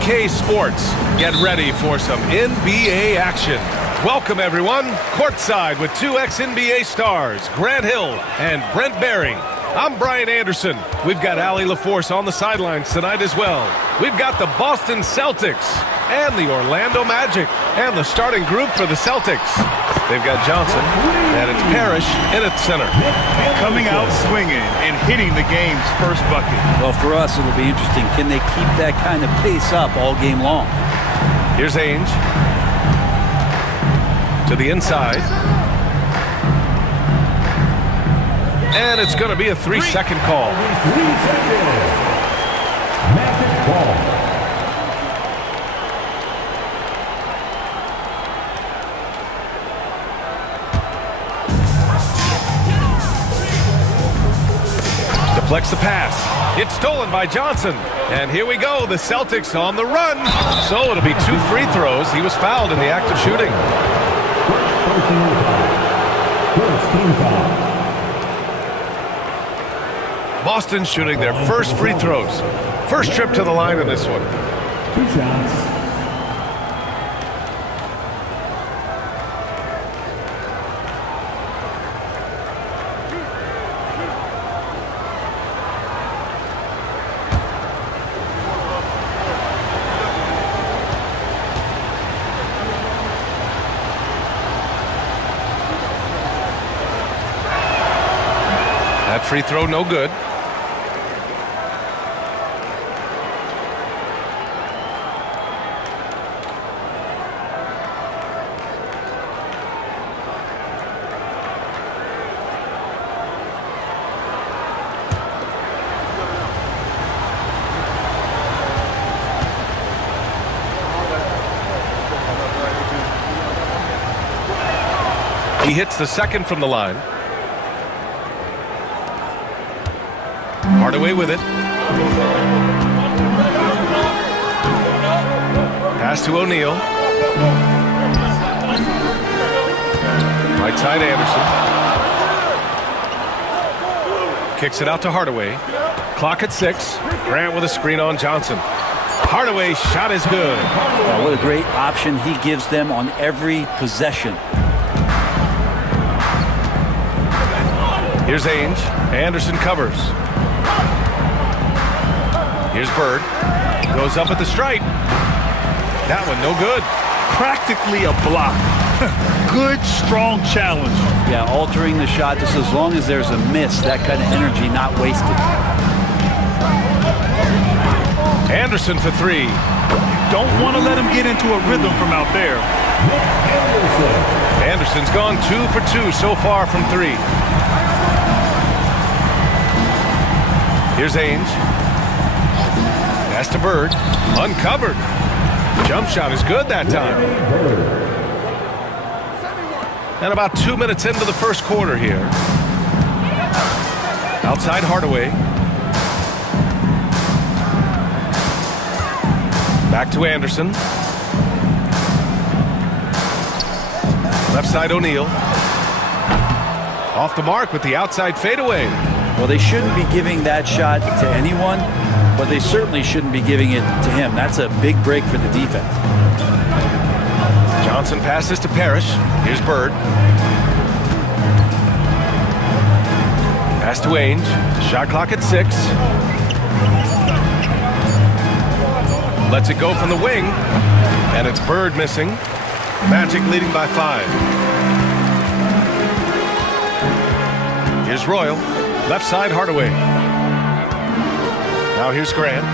2K Sports. Get ready for some NBA action. Welcome, everyone. Courtside with two ex-NBA stars, Grant Hill and Brent Barry. I'm Brian Anderson. We've got Allie LaForce on the sidelines tonight as well. We've got the Boston Celtics and the Orlando Magic and the starting group for the Celtics. They've got Johnson, and it's Parrish in at center. Coming out swinging and hitting the game's first bucket. Well, for us, it'll be interesting. Can they keep that kind of pace up all game long? Here's Ainge. To the inside. And it's going to be a 3-second call. 3 seconds. Magic ball. Deflects the pass. It's stolen by Johnson. And here we go. The Celtics on the run. So it'll be 2 free throws. He was fouled in the act of shooting. First team foul. Boston shooting their first free throws. First trip to the line in this one. 2 shots. That free throw no good. He hits the second from the line. Hardaway with it. Pass to O'Neal. Right side Anderson. Kicks it out to Hardaway. Clock at 6. Grant with a screen on Johnson. Hardaway's shot is good. Oh, what a great option he gives them on every possession. Here's Ainge. Anderson covers. Here's Bird. Goes up at the stripe. That one no good. Practically a block. Good, strong challenge. Yeah, altering the shot just as long as there's a miss. That kind of energy not wasted. Anderson for 3. Don't want to let him get into a rhythm from out there. Anderson's gone 2 for 2 so far from 3. Here's Ainge. Pass to Bird. Uncovered. Jump shot is good that time. And about 2 minutes into the first quarter here. Outside Hardaway. Back to Anderson. Left side O'Neal. Off the mark with the outside fadeaway. Well, they shouldn't be giving that shot to anyone, but they certainly shouldn't be giving it to him. That's a big break for the defense. Johnson passes to Parrish. Here's Bird. Pass to Ainge. Shot clock at 6. Lets it go from the wing. And it's Bird missing. Magic leading by 5. Here's Royal. Left side Hardaway. Now here's Grant.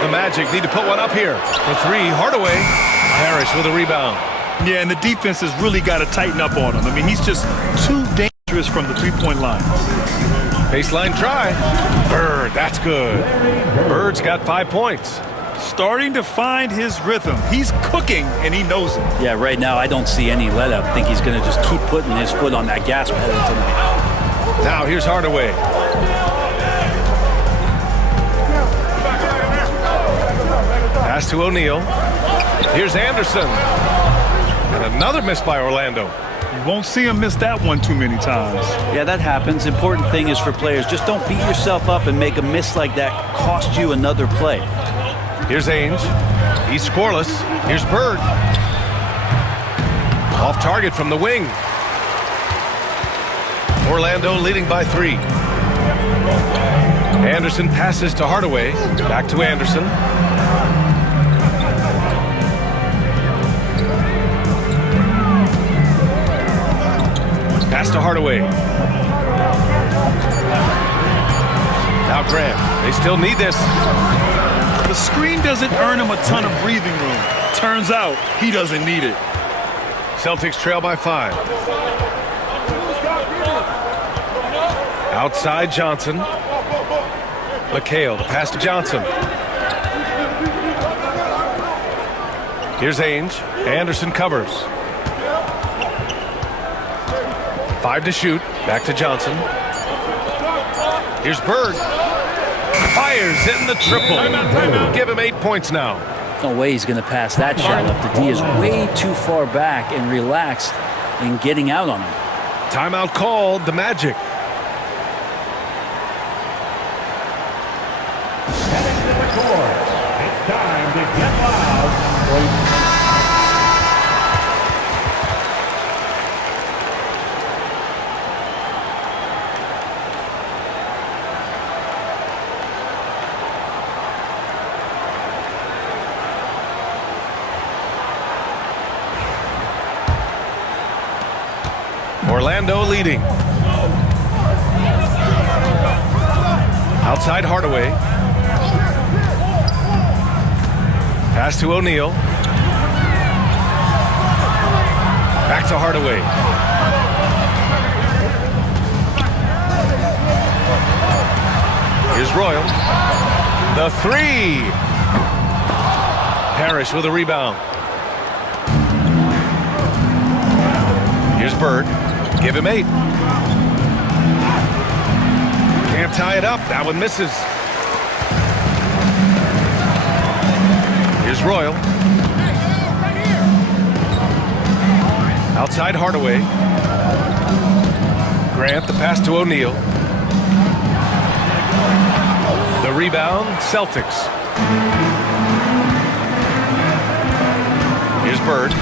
The Magic need to put one up here. For 3, Hardaway. Parrish with a rebound. Yeah, and the defense has really got to tighten up on him. I mean, he's just too dangerous from the three-point line. Baseline try. Bird, that's good. Bird's got 5 points. Starting to find his rhythm. He's cooking, and he knows it. Yeah, right now I don't see any let-up. I think he's going to just keep putting his foot on that gas pedal tonight. Now here's Hardaway. Pass to O'Neal. Here's Anderson. And another miss by Orlando. You won't see him miss that one too many times. Yeah, that happens. Important thing is for players, just don't beat yourself up and make a miss like that cost you another play. Here's Ainge. He's scoreless. Here's Bird. Off target from the wing. Orlando leading by 3. Anderson passes to Hardaway. Back to Anderson. Pass to Hardaway. Now Grant. They still need this. The screen doesn't earn him a ton of breathing room. Turns out he doesn't need it. Celtics trail by 5. Outside Johnson. McHale, the pass to Johnson. Here's Ainge. Anderson covers. 5 to shoot. Back to Johnson. Here's Bird. Fires in the triple. Give him 8 points now. No way he's going to pass that shot up. The D is way too far back and relaxed in getting out on him. Timeout called. The Magic. Heading to the court. It's time to get loud. Orlando leading. Outside Hardaway. Pass to O'Neal. Back to Hardaway. Here's Royal. The 3. Parrish with a rebound. Here's Bird. Give him 8. Can't tie it up. That one misses. Here's Royal. Outside Hardaway. Grant, the pass to O'Neal. The rebound, Celtics. Here's Bird.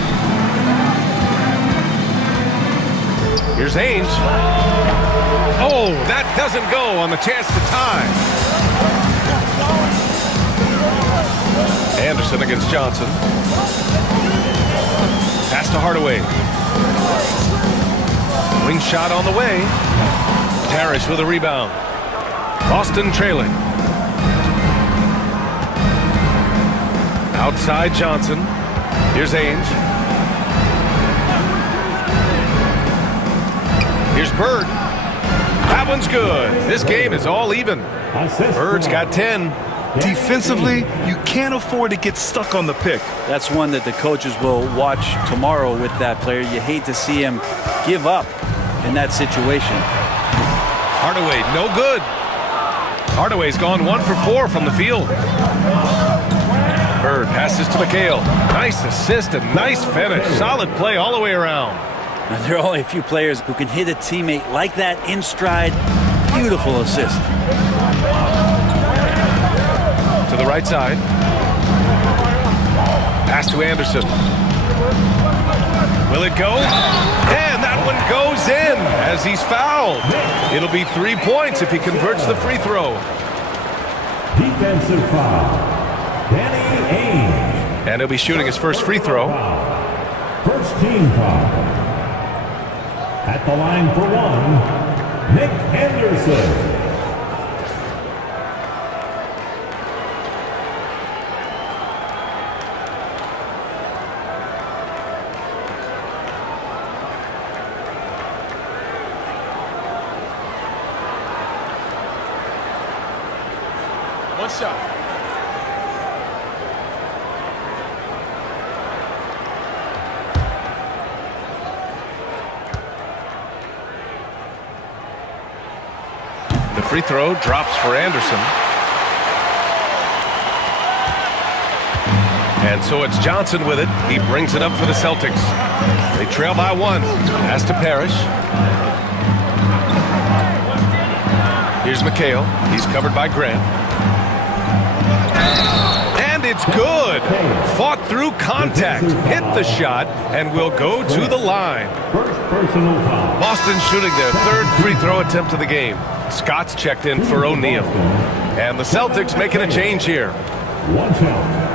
Here's Ainge. Oh, that doesn't go on the chance to tie. Anderson against Johnson. Pass to Hardaway. Wing shot on the way. Parrish with a rebound. Boston trailing. Outside Johnson. Here's Ainge. Here's Bird. That one's good. This game is all even. Bird's got 10. Defensively, you can't afford to get stuck on the pick. That's one that the coaches will watch tomorrow with that player. You hate to see him give up in that situation. Hardaway, no good. Hardaway's gone 1 for 4 from the field. Bird passes to McHale. Nice assist and nice finish. Solid play all the way around. Now, there are only a few players who can hit a teammate like that in stride. Beautiful assist. To the right side. Pass to Anderson. Will it go? And that one goes in as he's fouled. It'll be 3 points if he converts the free throw. Defensive foul. Danny Ainge. And he'll be shooting his first free throw. First team foul. At the line for 1, Nick Anderson. One shot. The free throw drops for Anderson. And so it's Johnson with it. He brings it up for the Celtics. They trail by 1. Pass to Parrish. Here's McHale. He's covered by Grant. And it's good. Fought through contact. Hit the shot and will go to the line. First personal foul. Boston shooting their 3rd free throw attempt of the game. Scott's checked in for O'Neal. And the Celtics making a change here. Watch out.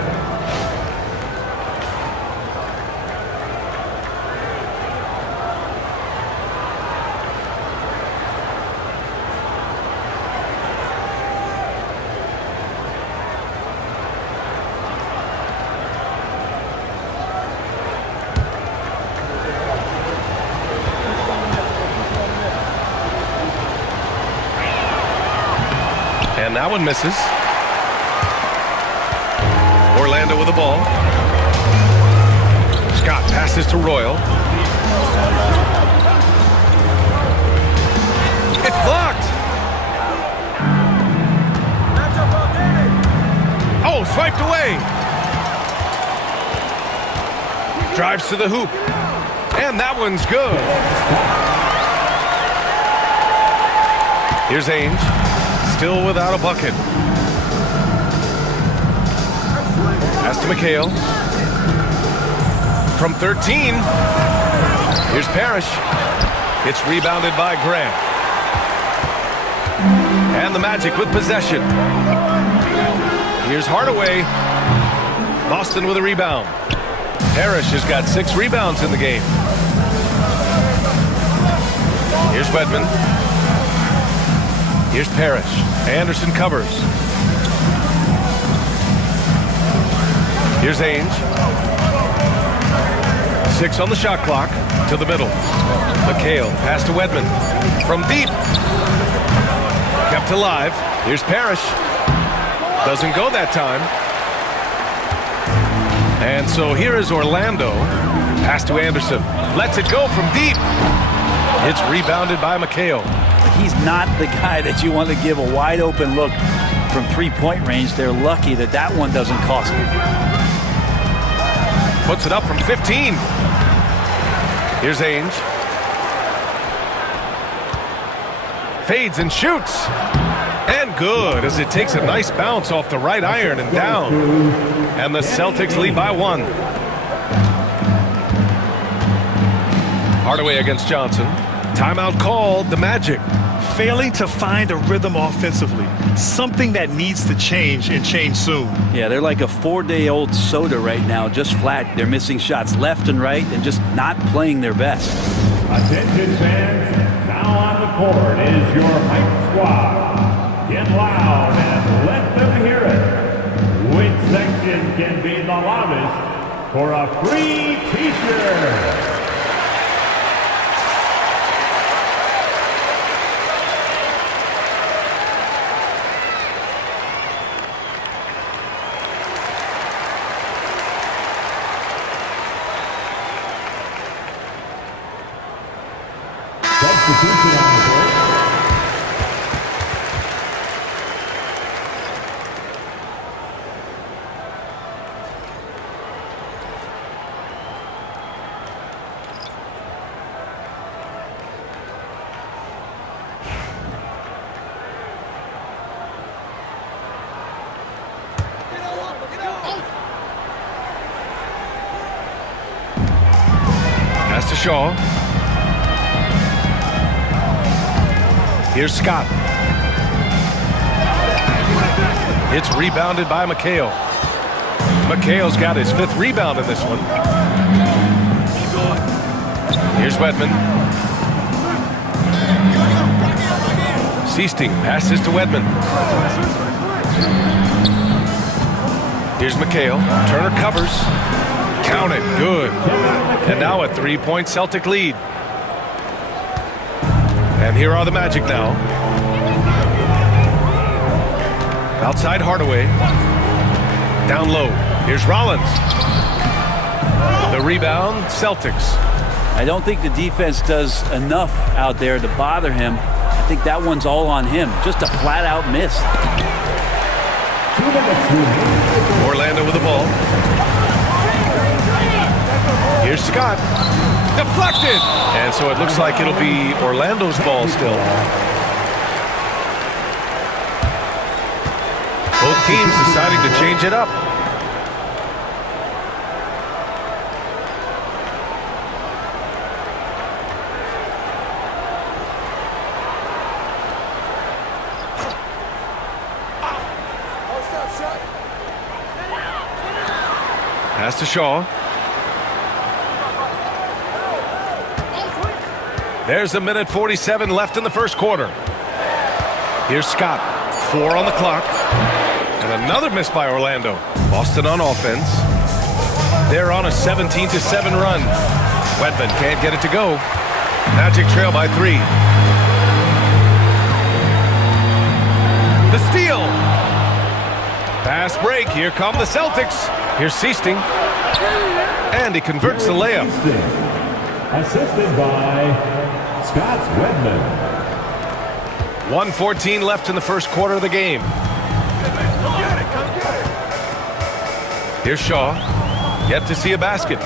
And that one misses. Orlando with the ball. Scott passes to Royal. It's blocked. Oh, swiped away. Drives to the hoop. And that one's good. Here's Ainge. Still without a bucket. Pass to McHale. From 13. Here's Parrish. It's rebounded by Grant. And the Magic with possession. Here's Hardaway. Boston with a rebound. Parrish has got 6 rebounds in the game. Here's Wedman. Here's Parrish. Anderson covers. Here's Ainge. 6 on the shot clock. To the middle. McHale. Pass to Wedman. From deep. Kept alive. Here's Parrish. Doesn't go that time. And so here is Orlando. Pass to Anderson. Lets it go from deep. It's rebounded by McHale. He's not the guy that you want to give a wide open look from 3-point range. They're lucky that that one doesn't cost them. Puts it up from 15. Here's Ainge. Fades and shoots. And good, as it takes a nice bounce off the right iron and down. And the Celtics lead by 1. Hardaway against Johnson. Timeout called, the Magic. Failing to find a rhythm offensively. Something that needs to change and change soon. Yeah, they're like a 4-day-old soda right now, just flat. They're missing shots left and right and just not playing their best. Attention fans, now on the court is your hype squad. Get loud and let them hear it. Which section can be the loudest for a free t-shirt? Substitution on the court. Pass to Shaw. Here's Scott. It's rebounded by McHale. McHale's got his 5th rebound in this one. Here's Wedman. Seasting passes to Wedman. Here's McHale. Turner covers. Count it. Good. And now a 3-point Celtic lead. And here are the Magic now. Outside Hardaway. Down low. Here's Rollins. The rebound, Celtics. I don't think the defense does enough out there to bother him. I think that one's all on him. Just a flat-out miss. Orlando with the ball. Here's Scott. Deflected. And so it looks like it'll be Orlando's ball still. Both teams deciding to change it up. Pass to Shaw. There's a minute 47 left in the first quarter. Here's Scott. 4 on the clock. And another miss by Orlando. Boston on offense. They're on a 17-7 run. Wedman can't get it to go. Magic trail by 3. The steal. Fast break. Here come the Celtics. Here's Seasting. And he converts the layup. Assisted by Scott Wedman. 1:14 left in the first quarter of the game. Here's Shaw. Yet to see a basket.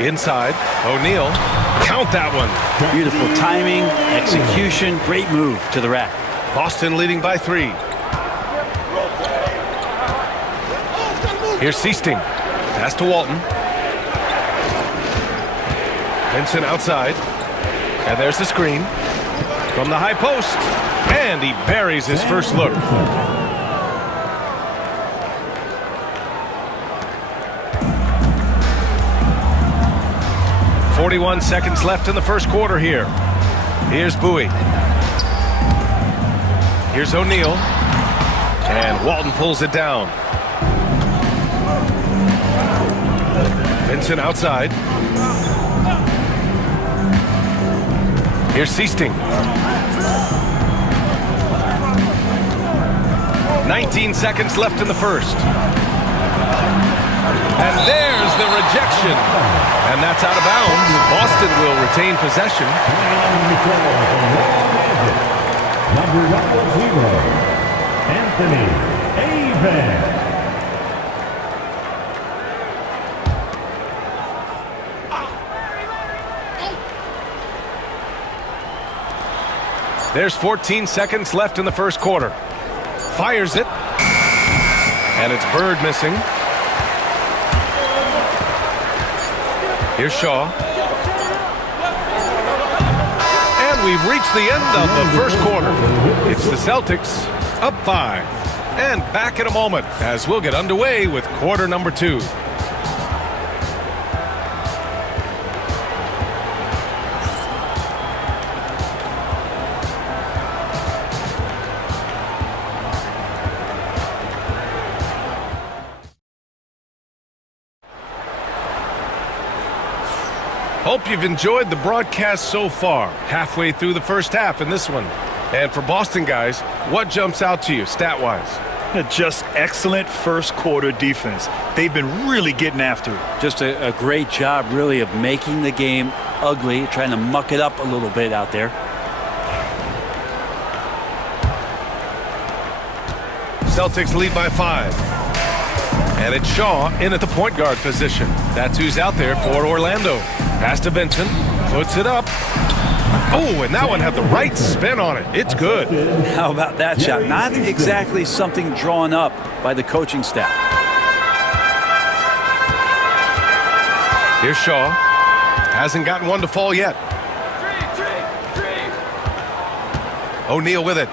Inside. O'Neal. Count that one. Beautiful timing, execution, great move to the rack. Boston leading by 3. Here's Seasting. Pass to Walton. Vincent outside. And there's the screen. From the high post. And he buries his first look. .41 seconds left in the first quarter here. Here's Bowie. Here's O'Neal. And Walton pulls it down. Vincent outside. Here's Seasting. 19 seconds left in the first. And there's the rejection. And that's out of bounds. Boston will retain possession. Number 0, Anthony Avon. There's 14 seconds left in the first quarter. Fires it. And it's Bird missing. Here's Shaw. And we've reached the end of the first quarter. It's the Celtics up 5. And back in a moment as we'll get underway with quarter number 2. Hope you've enjoyed the broadcast so far. Halfway through the first half in this one. And for Boston guys, what jumps out to you stat-wise? Just excellent first quarter defense. They've been really getting after it. Just a great job, really, of making the game ugly, trying to muck it up a little bit out there. Celtics lead by 5. And it's Shaw in at the point guard position. That's who's out there for Orlando. Pass to Vincent. Puts it up. Oh, and that one had the right spin on it. It's good. How about that shot? Not exactly something drawn up by the coaching staff. Here's Shaw. Hasn't gotten one to fall yet. O'Neal with it.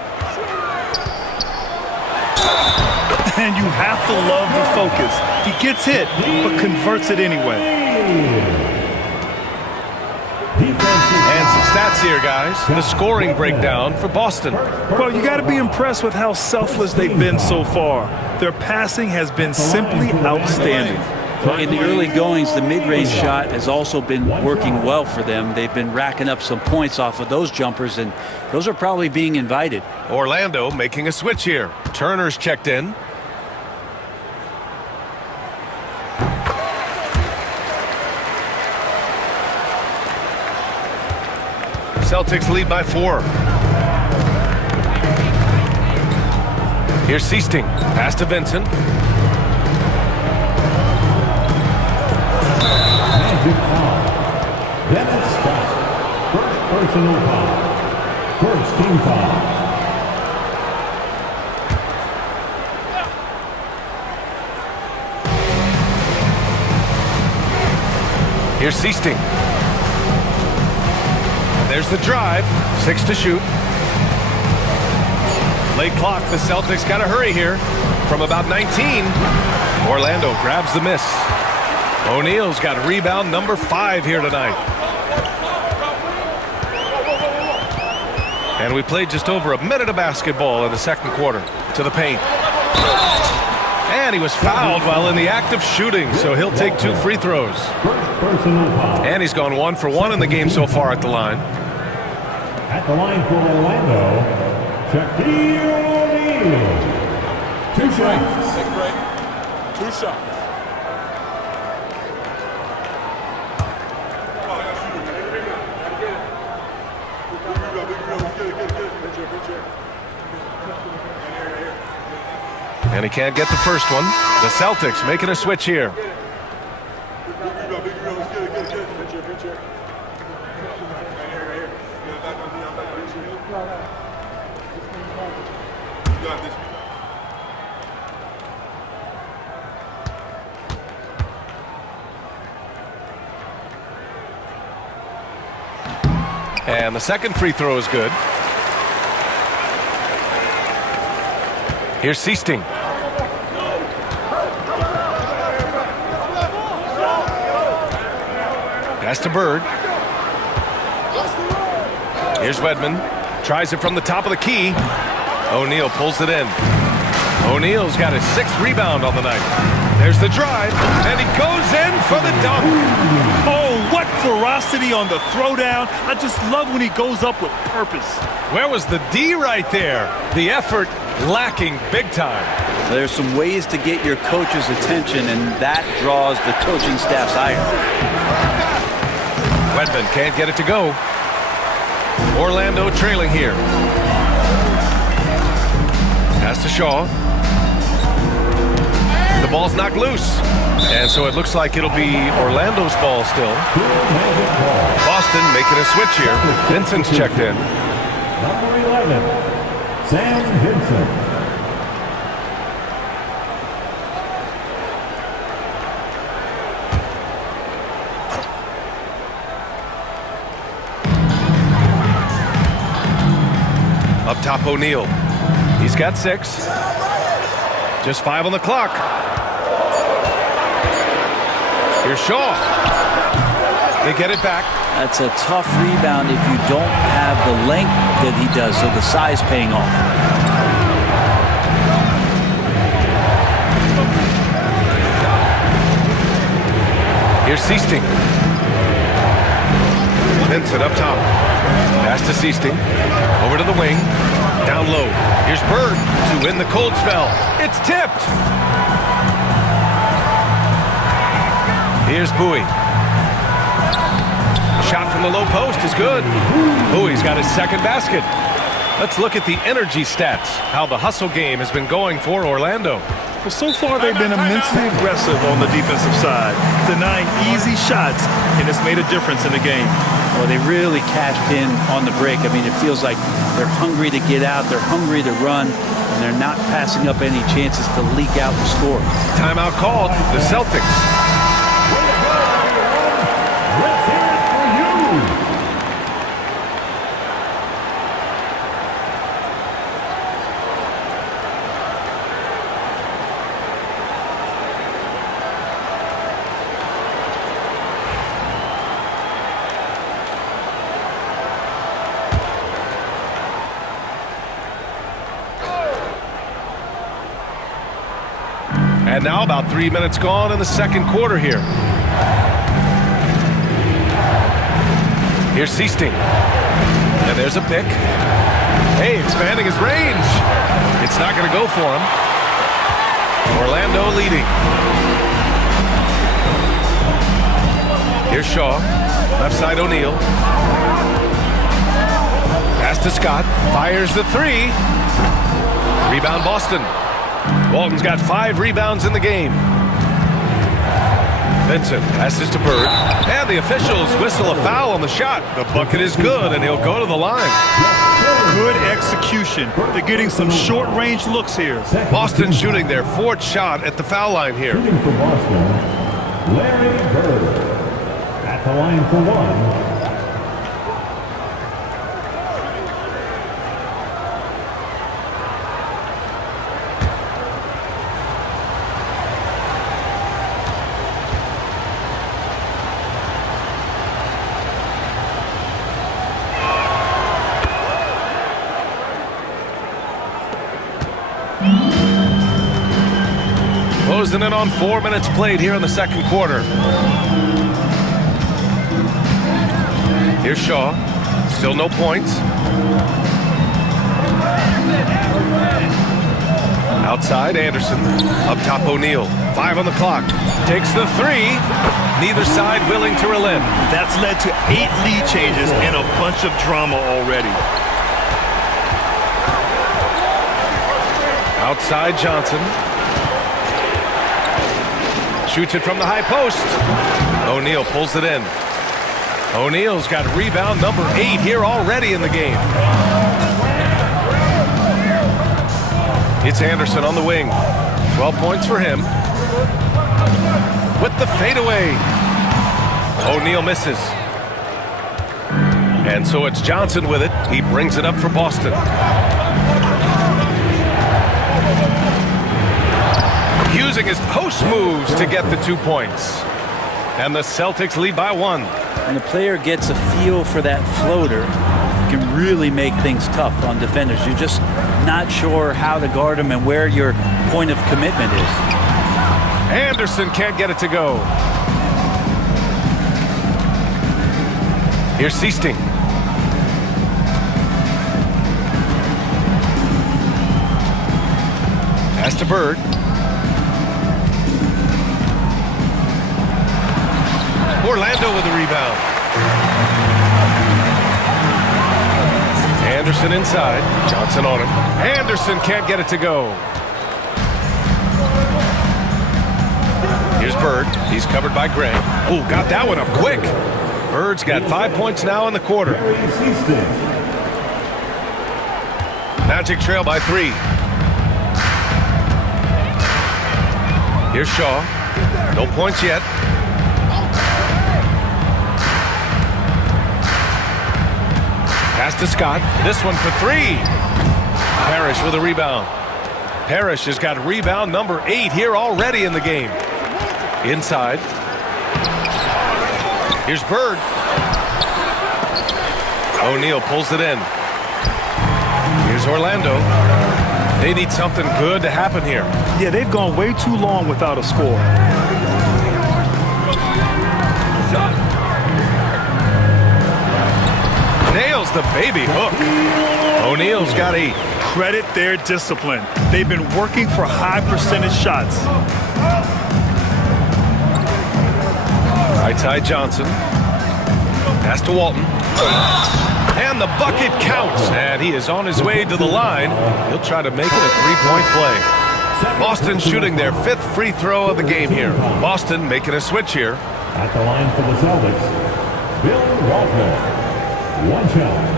And you have to love the focus. He gets hit, but converts it anyway. And some stats here, guys. The scoring breakdown for Boston. Well, you got to be impressed with how selfless they've been so far. Their passing has been simply outstanding. In the early goings, the mid-range shot has also been working well for them. They've been racking up some points off of those jumpers, and those are probably being invited. Orlando making a switch here. Turner's checked in. Celtics lead by 4. Here's Seasting. Pass to Vincent. Magic foul. Dennis Scott. First personal foul. First team foul. Here's Seasting. There's the drive. 6 to shoot. Late clock. The Celtics got to hurry here. From about 19, Orlando grabs the miss. O'Neal's got rebound number 5 here tonight. And we played just over a minute of basketball in the second quarter. To the paint. And he was fouled while in the act of shooting, so he'll take 2 free throws. And he's gone 1 for 1 in the game so far at the line. At the line for Orlando, Shaquille O'Neal. 2 shots. 2 shots. And he can't get the first one. The Celtics making a switch here. And the second free throw is good. Here's Seasting. Pass to Bird. Here's Wedman. Tries it from the top of the key. O'Neal pulls it in. O'Neal's got his 6th rebound on the night. There's the drive, and he goes in for the dunk. Oh, what ferocity on the throwdown. I just love when he goes up with purpose. Where was the D right there? The effort lacking big time. There's some ways to get your coach's attention, and that draws the coaching staff's ire. Wedman can't get it to go. Orlando trailing here. Pass to Shaw. The ball's knocked loose. And so it looks like it'll be Orlando's ball still. Boston making a switch here. Vincent's checked in. Number 11, Sam Vincent. Up top, O'Neal. He's got 6. Just 5 on the clock. Here's Shaw. They get it back. That's a tough rebound if you don't have the length that he does, so the size paying off. Here's Seasting. Vincent up top. Pass to Seasting. Over to the wing. Down low. Here's Bird to win the cold spell. It's tipped. Here's Bowie. Shot from the low post is good. Bowie's got his 2nd basket. Let's look at the energy stats. How the hustle game has been going for Orlando. Well, so far they've been immensely aggressive on the defensive side, denying easy shots, and it's made a difference in the game. Well, they really cashed in on the break. I mean, it feels like they're hungry to get out, they're hungry to run, and they're not passing up any chances to leak out the score. Timeout called. The Celtics. Let's hear it for you. And now about 3 minutes gone in the second quarter here. Here's Seasting. And there's a pick. Hey, expanding his range. It's not going to go for him. Orlando leading. Here's Shaw. Left side O'Neal. Pass to Scott. Fires the 3. Rebound Boston. Walton's got 5 rebounds in the game. Vincent passes to Bird, and the officials whistle a foul on the shot. The bucket is good, and he'll go to the line. Good execution. They're getting some short-range looks here. Boston shooting their 4th shot at the foul line here. Shooting for Boston, Larry Bird. At the line for one. Closing in on 4 minutes played here in the second quarter. Here's Shaw. Still no points. Outside, Anderson. Up top, O'Neal. 5 on the clock. Takes the 3. Neither side willing to relent. That's led to 8 lead changes and a bunch of drama already. Outside, Johnson. Shoots it from the high post. O'Neal pulls it in. O'Neal's got rebound number 8 here already in the game. It's Anderson on the wing. 12 points for him. With the fadeaway. O'Neal misses. And so it's Johnson with it. He brings it up for Boston. Using his post moves to get the 2 points. And the Celtics lead by 1. When the player gets a feel for that floater, it can really make things tough on defenders. You're just not sure how to guard them and where your point of commitment is. Anderson can't get it to go. Here's Seasting. Pass to Bird. Orlando with the rebound. Anderson inside. Johnson on him. Anderson can't get it to go. Here's Bird. He's covered by Gray. Oh, got that one up quick. Bird's got 5 points now in the quarter. Magic trail by 3. Here's Shaw. No points yet. Pass to Scott. This one for 3. Parrish with a rebound. Parrish has got rebound number 8 here already in the game. Inside. Here's Bird. O'Neal pulls it in. Here's Orlando. They need something good to happen here. Yeah, they've gone way too long without a score. Nails the baby hook. O'Neal's got 8. Credit their discipline. They've been working for high percentage shots. Right side Johnson. Pass to Walton. And the bucket counts. And he is on his way to the line. He'll try to make it a 3-point play. Boston shooting their 5th free throw of the game here. Boston making a switch here. At the line for the Celtics, Bill Walton. 1 shot.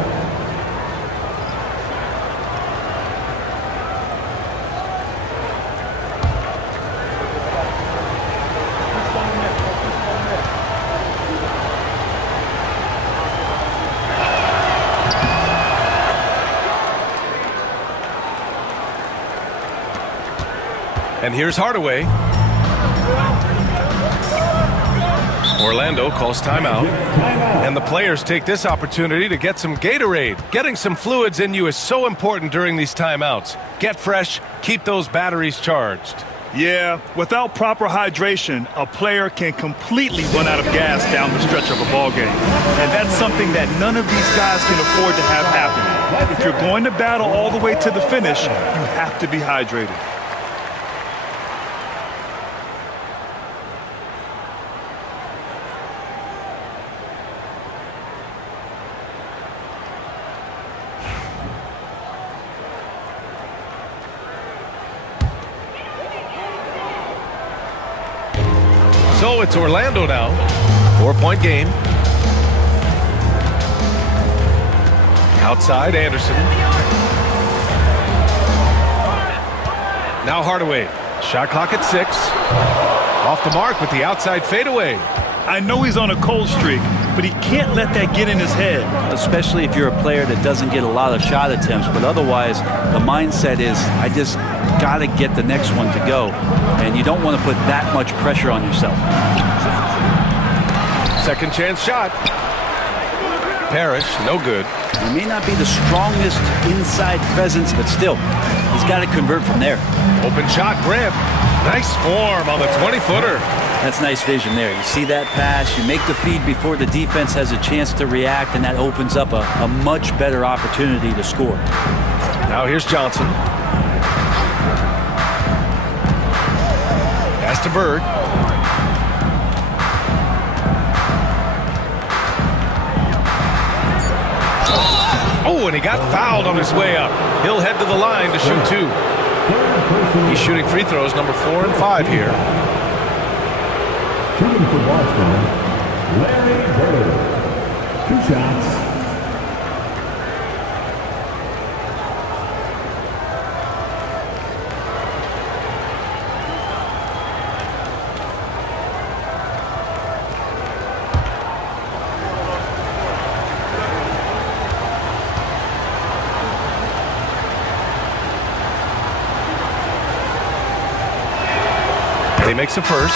And here's Hardaway. Orlando calls timeout. And the players take this opportunity to get some Gatorade. Getting some fluids in you is so important during these timeouts. Get fresh, keep those batteries charged. Yeah, without proper hydration, a player can completely run out of gas down the stretch of a ball game. And that's something that none of these guys can afford to have happen. If you're going to battle all the way to the finish, you have to be hydrated. So it's Orlando now. 4-point game. Outside, Anderson. Now Hardaway. Shot clock at 6. Off the mark with the outside fadeaway. I know he's on a cold streak, but he can't let that get in his head. Especially if you're a player that doesn't get a lot of shot attempts, but otherwise the mindset is, I just got to get the next one to go, and you don't want to put that much pressure on yourself. Second chance shot. Parrish, no good. He may not be the strongest inside presence, but still, he's got to convert from there. Open shot, Grant. Nice form on the 20-footer. That's nice vision there. You see that pass, you make the feed before the defense has a chance to react, and that opens up a much better opportunity to score. Now here's Johnson. Pass to Bird. Oh, and he got fouled on his way up. He'll head to the line to shoot 2. He's shooting free throws number 4 and 5 here. Shooting for Boston, Larry Bird. 2 shots. He makes a first.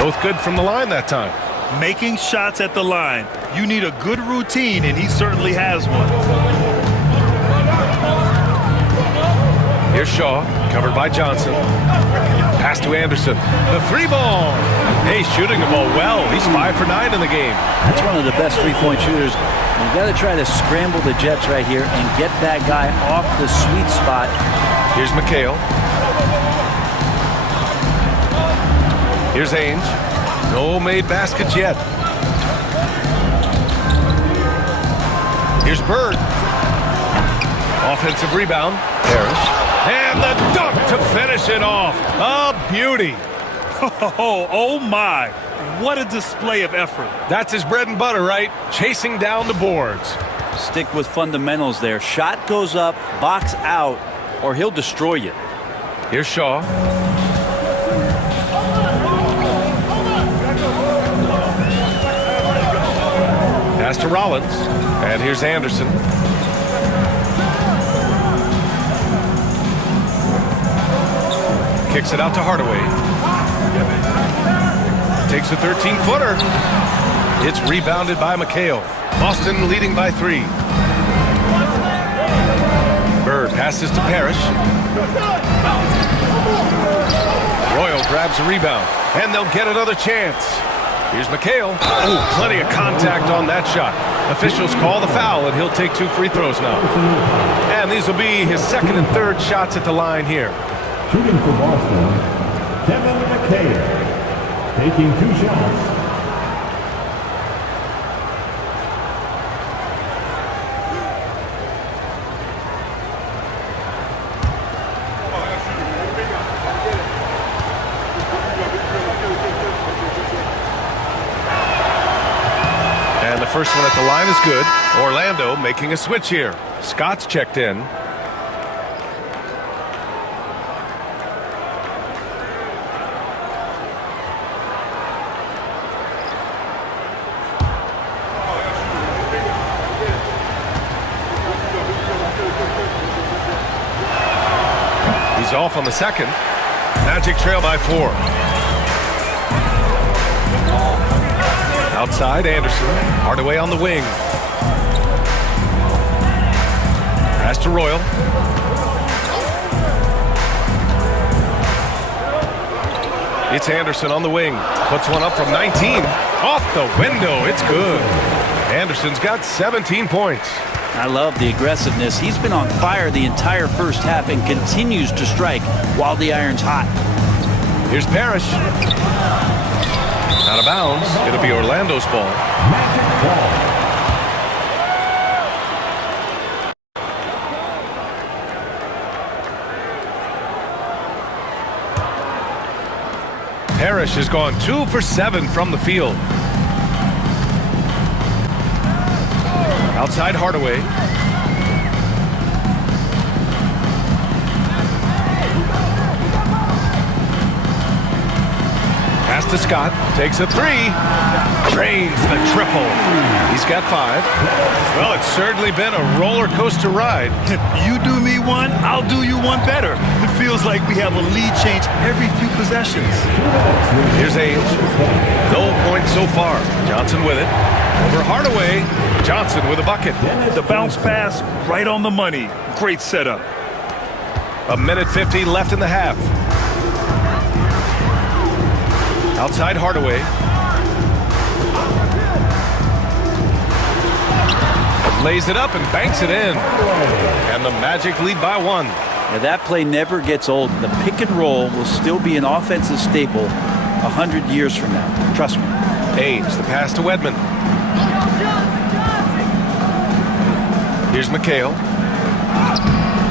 Both good from the line that time. Making shots at the line. You need a good routine, and he certainly has one. Here's Shaw, covered by Johnson. Pass to Anderson. The 3-ball. Hey, shooting the ball well. He's 5 for 9 in the game. That's one of the best three-point shooters. You've got to try to scramble the Jets right here and get that guy off the sweet spot. Here's McHale. Here's Ainge. No made baskets yet. Here's Bird. Offensive rebound. Parrish. And the dunk to finish it off. A beauty. Oh my. What a display of effort. That's his bread and butter, right? Chasing down the boards. Stick with fundamentals there. Shot goes up, box out, or he'll destroy you. Here's Shaw. Pass to Rollins. And here's Anderson. Kicks it out to Hardaway. Takes a 13-footer. It's rebounded by McHale. Boston leading by 3. Bird passes to Parrish. Royal grabs a rebound. And they'll get another chance. Here's McHale. Oh, plenty of contact on that shot. Officials call the foul, and he'll take 2 free throws now. And these will be his second and third shots at the line here. Shooting for Boston, Kevin McHale, taking 2 shots. And the first one at the line is good. Orlando making a switch here. Scott's checked in. He's off on the second. Magic trail by 4. Outside, Anderson. Hardaway on the wing. Pass to Royal. It's Anderson on the wing. Puts one up from 19. Off the window. It's good. Anderson's got 17 points. I love the aggressiveness. He's been on fire the entire first half and continues to strike while the iron's hot. Here's Parrish. Out of bounds. It'll be Orlando's ball. Parrish has gone 2 for 7 from the field. Outside Hardaway. Pass to Scott. Takes a 3. Drains the triple. He's got 5. Well, it's certainly been a roller coaster ride. You do me one, I'll do you one better. It feels like we have a lead change every few possessions. Here's Ainge. No points so far. Johnson with it. Over Hardaway. Johnson with a bucket. The bounce pass right on the money. Great setup. 1:50 left in the half. Outside Hardaway. Lays it up and banks it in. And the Magic lead by 1. Now that play never gets old. The pick and roll will still be an offensive staple 100 years from now. Trust me. Ainge, the pass to Wedman. Here's McHale.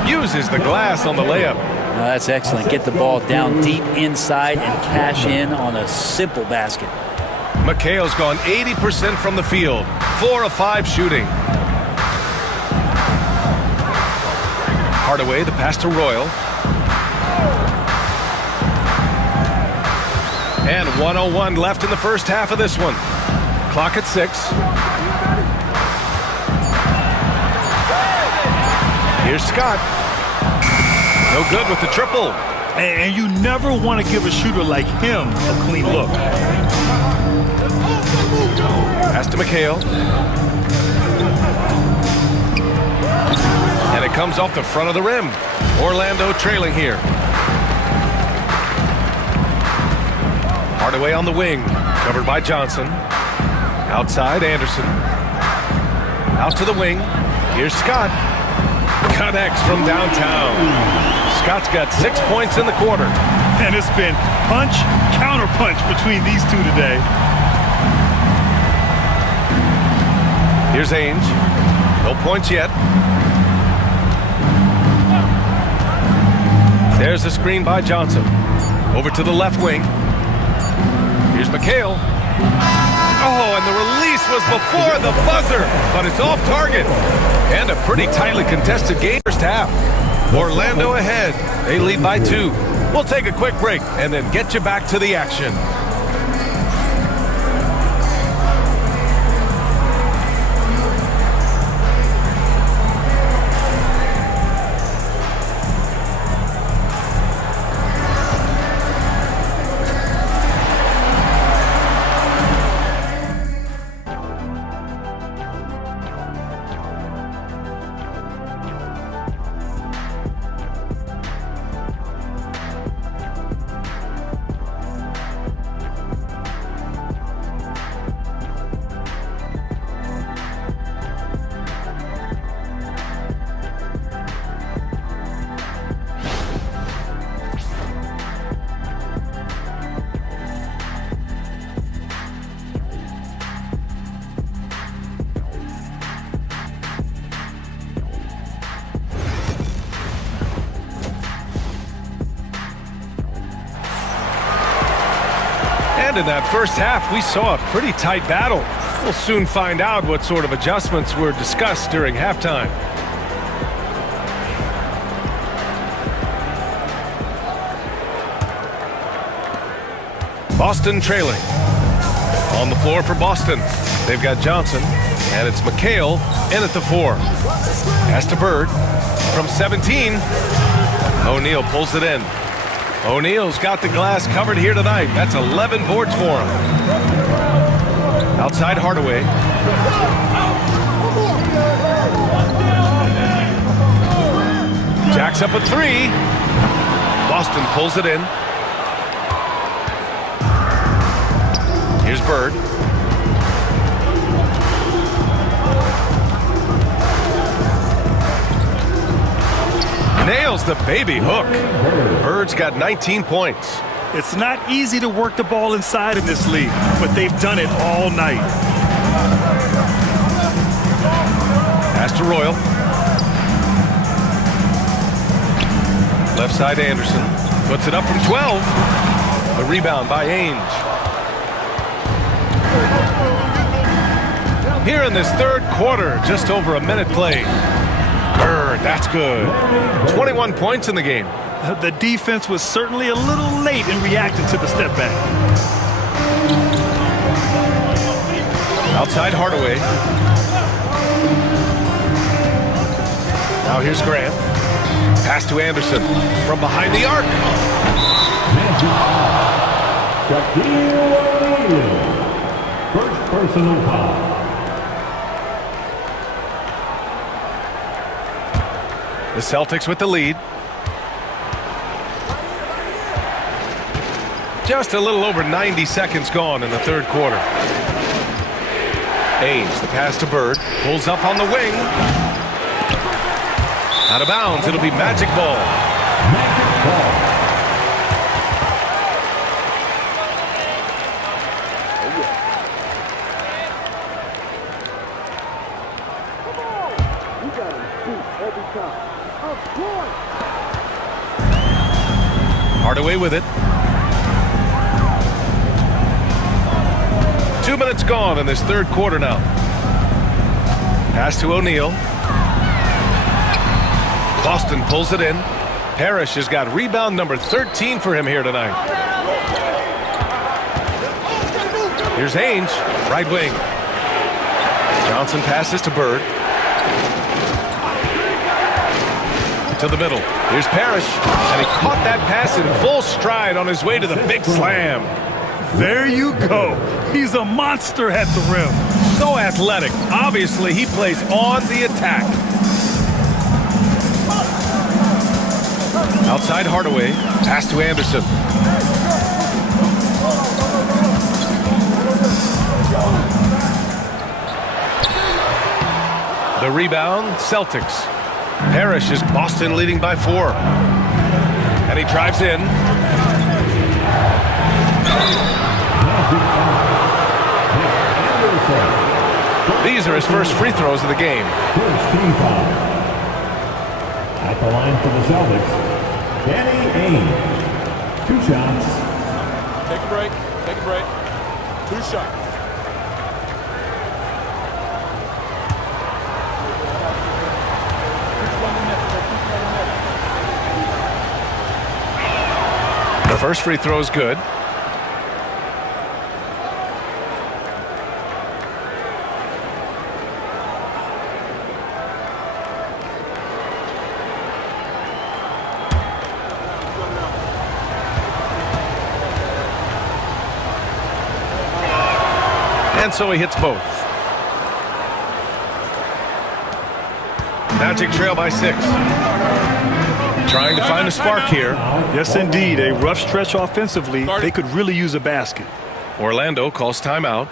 Uses the glass on the layup. Now that's excellent. Get the ball down deep inside and cash in on a simple basket. McHale's gone 80% from the field. 4 of 5 shooting. Hardaway, the pass to Royal. And 1:01 left in the first half of this one. Clock at 6. Here's Scott. No good with the triple. And you never want to give a shooter like him a clean look. Pass to McHale. And it comes off the front of the rim. Orlando trailing here. Hardaway on the wing. Covered by Johnson. Outside, Anderson. Out to the wing. Here's Scott. Connects from downtown. Scott's got 6 points in the quarter. And it's been punch, counter punch between these two today. Here's Ainge. No points yet. There's the screen by Johnson. Over to the left wing. Here's McHale. Oh, and the release was before the buzzer, but it's off target. And a pretty tightly contested game first half. Orlando ahead. They lead by 2. We'll take a quick break and then get you back to the action. And in that first half, we saw a pretty tight battle. We'll soon find out what sort of adjustments were discussed during halftime. Boston trailing. On the floor for Boston. They've got Johnson, and it's McHale in at the 4. Pass to Bird. From 17, O'Neal pulls it in. O'Neal's got the glass covered here tonight. That's 11 boards for him. Outside Hardaway. Jacks up a 3. Boston pulls it in. Here's Bird. Nails the baby hook. Bird's got 19 points. It's not easy to work the ball inside in this league, but they've done it all night. Pass to Royal. Left side Anderson. Puts it up from 12. The rebound by Ainge. Here in this third quarter, just over a minute played. Bird, that's good. 21 points in the game. The defense was certainly a little late in reacting to the step back. Outside Hardaway. Now here's Grant. Pass to Anderson from behind the arc. First personal foul. The Celtics with the lead. Just a little over 90 seconds gone in the third quarter. Ainge, the pass to Bird. Pulls up on the wing. Out of bounds. It'll be Magic Ball. Magic Ball. Hardaway with it. 2 minutes gone in this third quarter now. Pass to O'Neal. Boston pulls it in. Parrish has got rebound number 13 for him here tonight. Here's Ainge, right wing. Johnson passes to Bird. To the middle. Here's Parrish, and he caught that pass in full stride on his way to the big slam. There you go. He's a monster at the rim. So athletic. Obviously, he plays on the attack. Outside Hardaway. Pass to Anderson. The rebound, Celtics. Parrish is Boston leading by 4. And he drives in. These are his first free throws of the game. First team foul. At the line for the Celtics, Danny Ainge. 2 shots. Take a break. Take a break. 2 shots. The first free throw is good. And so he hits both. Magic trail by 6. Trying to find a spark here. Yes, indeed. A rough stretch offensively. They could really use a basket. Orlando calls timeout.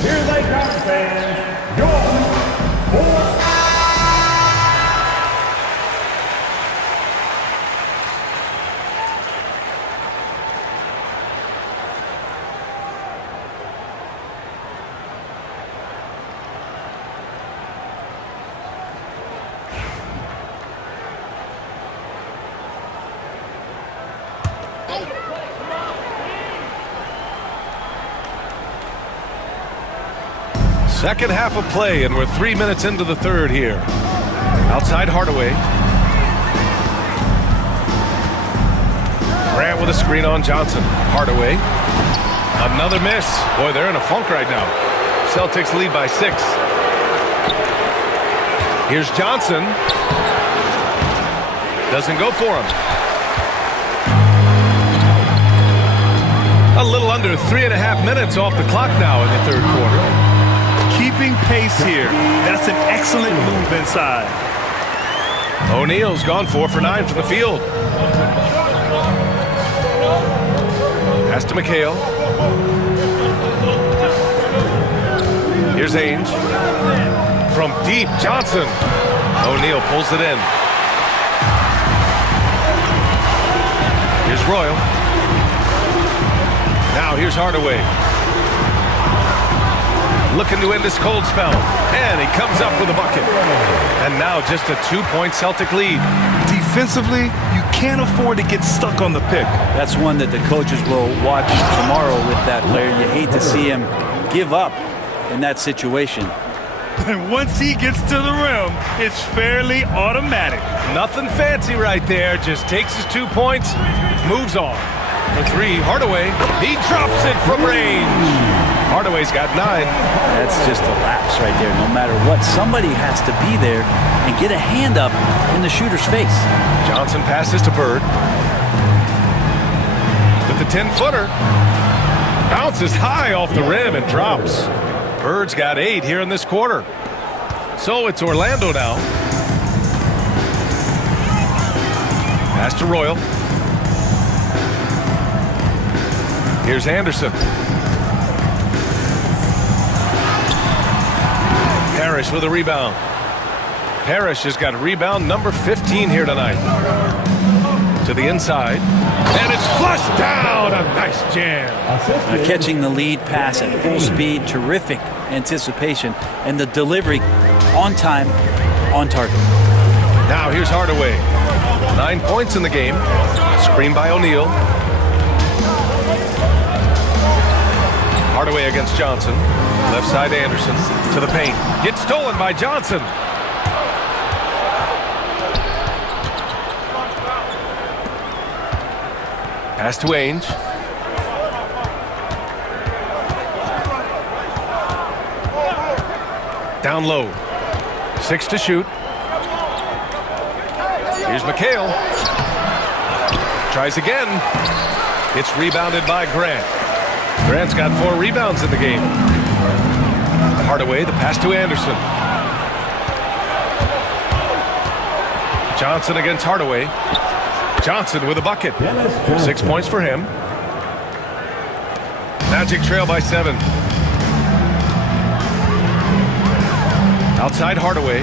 Here they come, fans. Your fourth. Second half of play, and we're 3 minutes into the third here. Outside Hardaway. Grant with a screen on Johnson. Hardaway. Another miss. Boy, they're in a funk right now. Celtics lead by 6. Here's Johnson. Doesn't go for him. A little under 3.5 minutes off the clock now in the third quarter. Keeping pace here. That's an excellent move inside. O'Neal's gone 4 for 9 from the field. Pass to McHale. Here's Ainge. From deep, Johnson. O'Neal pulls it in. Here's Royal. Now here's Hardaway. Looking to end this cold spell. And he comes up with a bucket. And now just a 2-point Celtic lead. Defensively, you can't afford to get stuck on the pick. That's one that the coaches will watch tomorrow with that player. You hate to see him give up in that situation. And once he gets to the rim, it's fairly automatic. Nothing fancy right there. Just takes his 2 points, moves on. For 3, Hardaway. He drops it from range. Hardaway's got 9. That's just a lapse right there. No matter what, somebody has to be there and get a hand up in the shooter's face. Johnson passes to Bird. With the 10-footer. Bounces high off the rim and drops. Bird's got 8 here in this quarter. So it's Orlando now. Pass to Royal. Here's Anderson. Parrish with a rebound. Parrish has got rebound number 15 here tonight. To the inside. And it's flushed down. A nice jam. Catching the lead pass at full speed. Terrific anticipation. And the delivery on time, on target. Now here's Hardaway. 9 points in the game. Screen by O'Neal. Hardaway against Johnson. Left side Anderson to the paint. Gets stolen by Johnson. Pass to Ainge. Down low. 6 to shoot. Here's McHale. Tries again. It's rebounded by Grant. Grant's got 4 rebounds in the game. Hardaway, the pass to Anderson. Johnson against Hardaway. Johnson with a bucket. 6 points for him. Magic trail by 7. Outside Hardaway.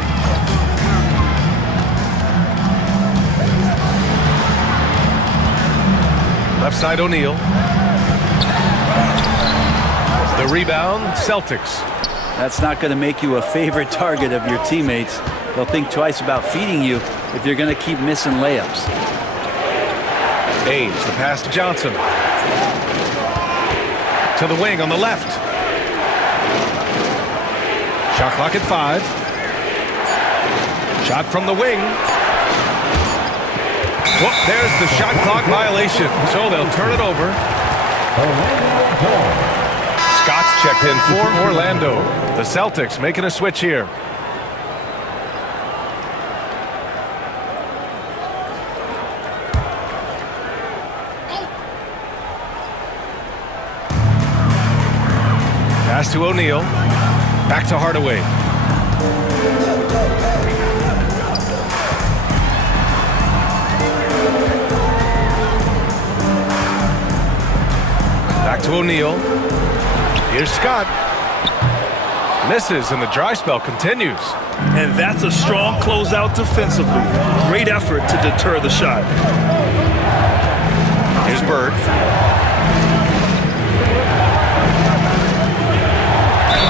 Left side O'Neal. The rebound, Celtics. That's not going to make you a favorite target of your teammates. They'll think twice about feeding you if you're going to keep missing layups. Ainge, the pass to Johnson. To the wing on the left. Shot clock at 5. Shot from the wing. Well, there's the shot clock violation. So they'll turn it over. Scott's checked in for Orlando. The Celtics making a switch here. Pass to O'Neal. Back to Hardaway. Back to O'Neal. Here's Scott. Misses, and the dry spell continues. And that's a strong closeout defensively. Great effort to deter the shot. Here's Bird.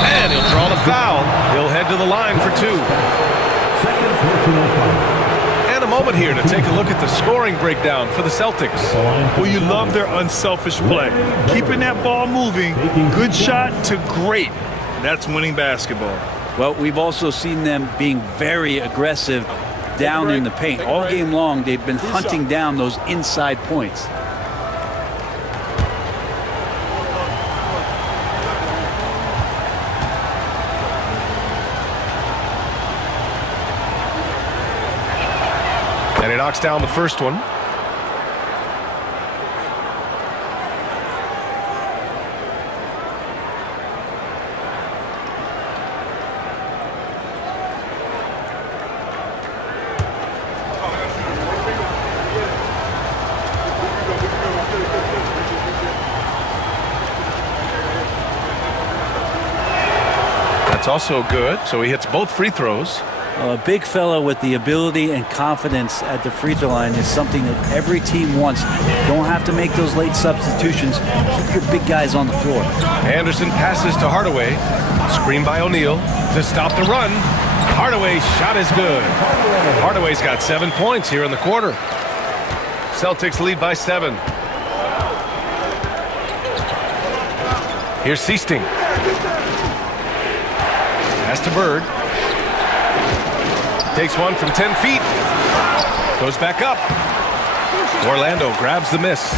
And he'll draw the foul. He'll head to the line for 2. And a moment here to take a look at the scoring breakdown for the Celtics. Well, you love their unselfish play. Keeping that ball moving, good shot to great. That's winning basketball. Well, we've also seen them being very aggressive down in the paint. All game long, they've been hunting down those inside points. And he knocks down the first one. That's also good. So he hits both free throws. A big fella with the ability and confidence at the free throw line is something that every team wants. You don't have to make those late substitutions. Keep your big guys on the floor. Anderson passes to Hardaway. Screen by O'Neal to stop the run. Hardaway's shot is good. Hardaway's got 7 points here in the quarter. Celtics lead by 7. Here's Seasting. Pass to Bird. Takes one from 10 feet. Goes back up. Orlando grabs the miss.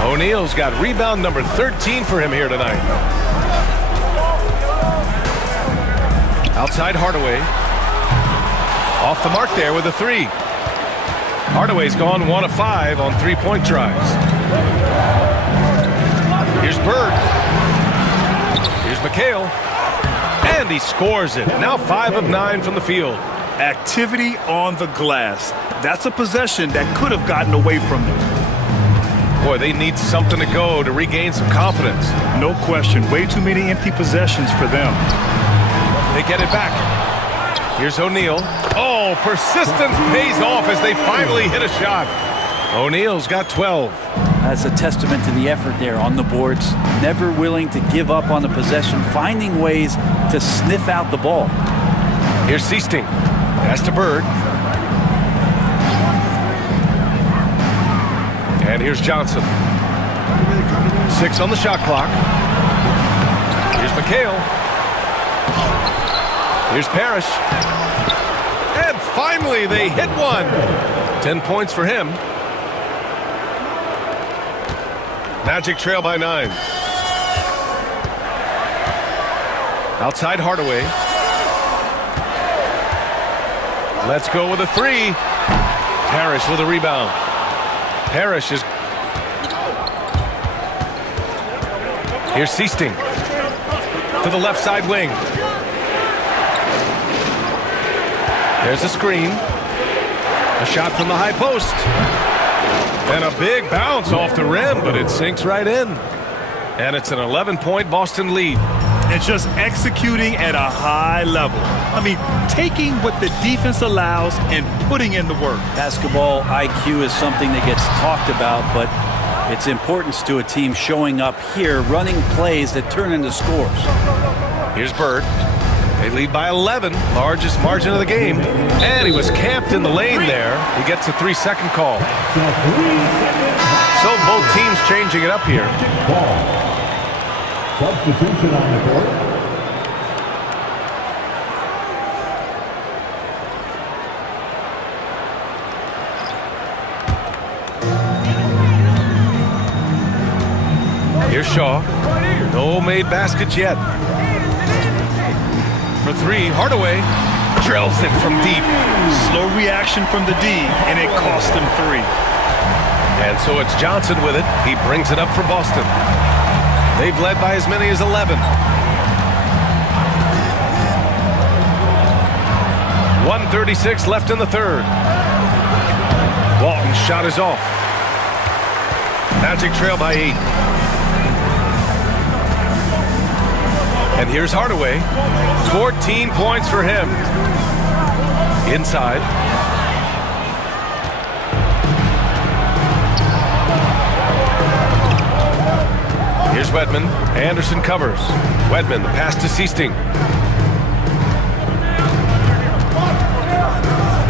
O'Neal's got rebound number 13 for him here tonight. Outside Hardaway. Off the mark there with a 3. Hardaway's gone 1 of 5 on 3-point tries. Here's Bird. Here's McHale. And he scores it. Now 5 of 9 from the field. Activity on the glass. That's a possession that could have gotten away from them. Boy, they need something to go to regain some confidence. No question. Way too many empty possessions for them. They get it back. Here's O'Neal. Oh, persistence pays off as they finally hit a shot. O'Neal's got 12. That's a testament to the effort there on the boards. Never willing to give up on the possession, finding ways to sniff out the ball. Here's Seasting. Pass to Bird. And here's Johnson. 6 on the shot clock. Here's McHale. Here's Parrish. And finally they hit one. 10 points for him. Magic trail by 9. Outside Hardaway. Let's go with a 3. Parrish with a rebound. Parrish is... Here's Seasting. To the left side wing. There's a screen. A shot from the high post. And a big bounce off the rim, but it sinks right in. And it's an 11-point Boston lead. And just executing at a high level. I mean, taking what the defense allows and putting in the work. Basketball IQ is something that gets talked about, but its importance to a team showing up here, running plays that turn into scores. Here's Bird. They lead by 11, largest margin of the game. And he was camped in the lane there. He gets a 3-second call. So both teams changing it up here. Substitution on the court. Here's Shaw. No made baskets yet. For 3, Hardaway drills it from deep. slow reaction from the D, and it cost him 3. And so it's Johnson with it. He brings it up for Boston. They've led by as many as 11. 1:36 left in the third. Walton's shot is off. Magic trail by 8. And here's Hardaway. 14 points for him. Inside. Here's Wedman. Anderson covers. Wedman, the pass to Seasting.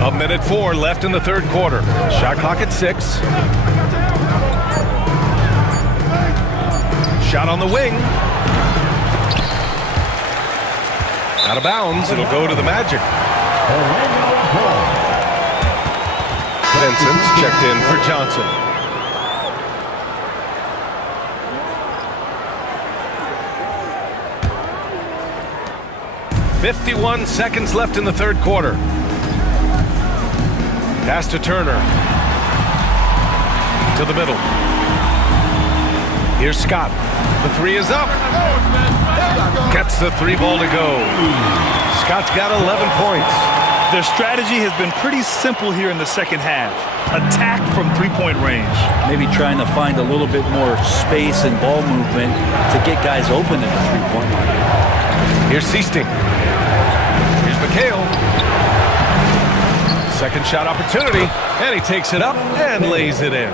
1:04 left in the third quarter. Shot clock at 6. Shot on the wing. Out of bounds. It'll go to the Magic. Vincent's checked in for Johnson. .51 seconds left in the third quarter. Pass to Turner. To the middle. Here's Scott. The 3 is up. Gets the 3 ball to go. Scott's got 11 points. Their strategy has been pretty simple here in the second half. Attack from three-point range. Maybe trying to find a little bit more space and ball movement to get guys open at the three-point line. Here's Seasting. McHale. Second shot opportunity, and he takes it up and lays it in.